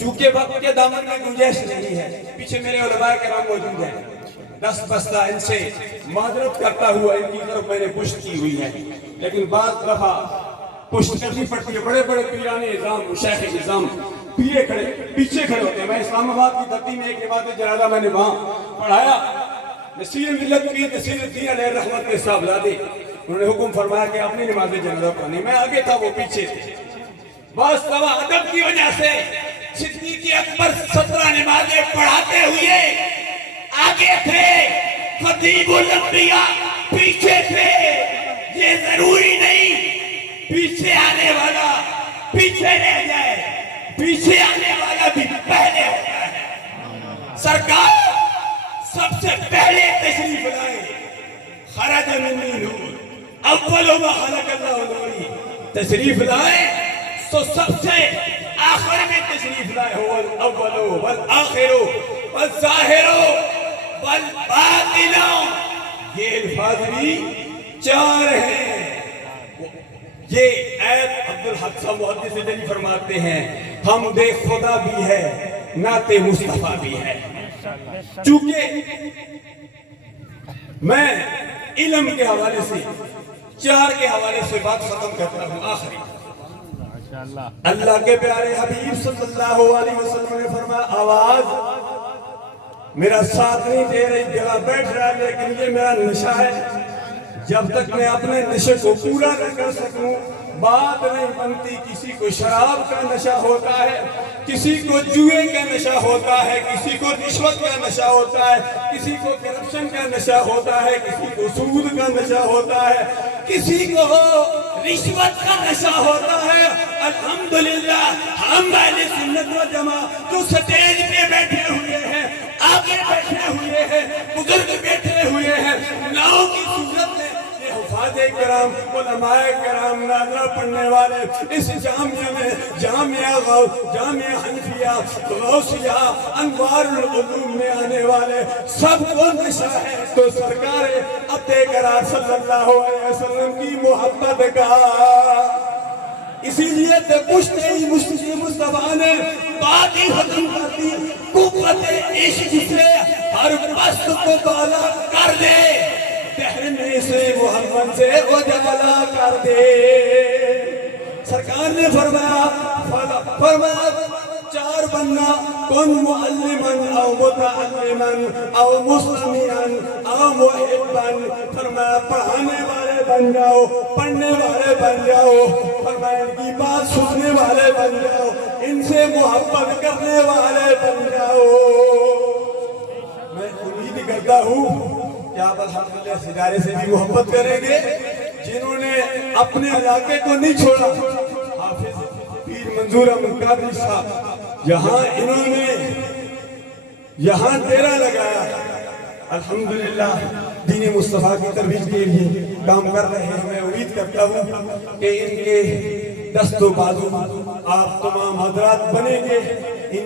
چونکہ وقت کے دامن میں گنجائش نہیں ہے، پیچھے میرے علماء کرام موجود ہیں، دست بستہ ان سے معذرت کرتا ہوا ان کی طرف میں نے پشت کی ہوئی ہے، لیکن بعض دفعہ پشت کرنی پڑتی ہے۔ بڑے بڑے پیرانے نظام، شیخ نظام پیچھے کھڑے ہوتے ہیں۔ میں اسلام آباد کی دھرتی میں ایک نماز جنازہ میں نے وہاں پڑھایا، نصیر ملت پیر نصیر الدین علیہ رحمت کے صاحبزادے، انہوں نے حکم فرمایا کہ اپنی نماز جنازہ پڑھنی، میں آگے تھا وہ پیچھے تھے۔ بس سوا ادب کی وجہ سے صدیق اکبر 17 نمازیں پڑھاتے ہوئے آگے تھے، خطیب الانبیاء پیچھے تھے۔ یہ ضروری نہیں پیچھے آنے والا پیچھے رہ جائے، پیچھے آنے والا بھی پہلے ہوتا ہے۔ سرکار سب سے پہلے تشریف لائے، خرج منی نور اول ما خلق اللہ نوری، تشریف لائے تو سب سے آخر میں تشریف لائے، هو الاول والآخر والظاہر والباطن۔ یہ الفاظ بھی 4 ہیں۔ یہ عیب عبدالحق صاحب محدث دلی فرماتے ہیں، حمد خدا بھی ہے، نعت مصطفیٰ بھی ہے۔ چونکہ میں علم کے حوالے سے 4 کے حوالے سے بات ختم کرتا ہوں۔ آخری اللہ کے پیارے حبیب صلی اللہ علیہ وسلم نے فرمایا، آواز میرا ساتھ نہیں دے رہی، جگہ بیٹھ رہا ہے، لیکن یہ میرا نشہ ہے، جب تک میں اپنے نشے کو پورا نہ کر سکوں بات نہیں بنتی۔ کسی کو شراب کا نشہ ہوتا ہے، کسی کو جوئے کا نشہ ہوتا ہے، کسی کو رشوت کا نشہ ہوتا ہے، کسی کو کرپشن کا نشہ ہوتا ہے، کسی کو سود کا نشہ ہوتا ہے، کسی کو رشوت کا نشہ ہوتا ہے۔ الحمدللہ ہم اہل سنت و جماعت جو سٹیج پہ بیٹھے ہوئے ہیں، آگے بیٹھے ہوئے ہیں، بزرگ بیٹھے ہوئے ہیں، ناؤ کی صورت میں یہ حفاظ کرام، علماء کرام، ناظرہ پڑھنے والے اس جامعہ میں، جامعہ حنفیہ، غوثیہ، انوار العلوم میں آنے والے سب کو نشہ ہے تو سرکار عبد قرار صلی اللہ علیہ وسلم کی محبت کا۔ اسی لیے مشتری مصطفیٰ نے بات ہی ختم کر دی، قوت عشق سے ہر پست کو بالا کر دے، کہنے سے محمد سے اجالا کر دے۔ سرکار نے فرمایا 4 بننا، کن معلمن او متعلمن او مستمعن او محبن، فرمایا پڑھانے والے بن جاؤ، پڑھنے والے بن جاؤ، فرمایا ان کی بات سننے والے بن جاؤ، ان سے محبت کرنے والے بن جاؤ۔ میں امید کرتا ہوں کہ آپ الحمدللہ اس ادارے سے بھی محبت کریں گے، جنہوں نے اپنے علاقے کو نہیں چھوڑا۔ حافظ پیر منظور احمد قادری صاحب جہاں انہوں نے یہاں ڈیرا لگایا، الحمدللہ دین مصطفیٰ کی ترویج کے لیے کام کر رہے ہیں۔ میں امید کرتا ہوں کہ ان کے دست و بازو آپ تمام حضرات بنیں گے۔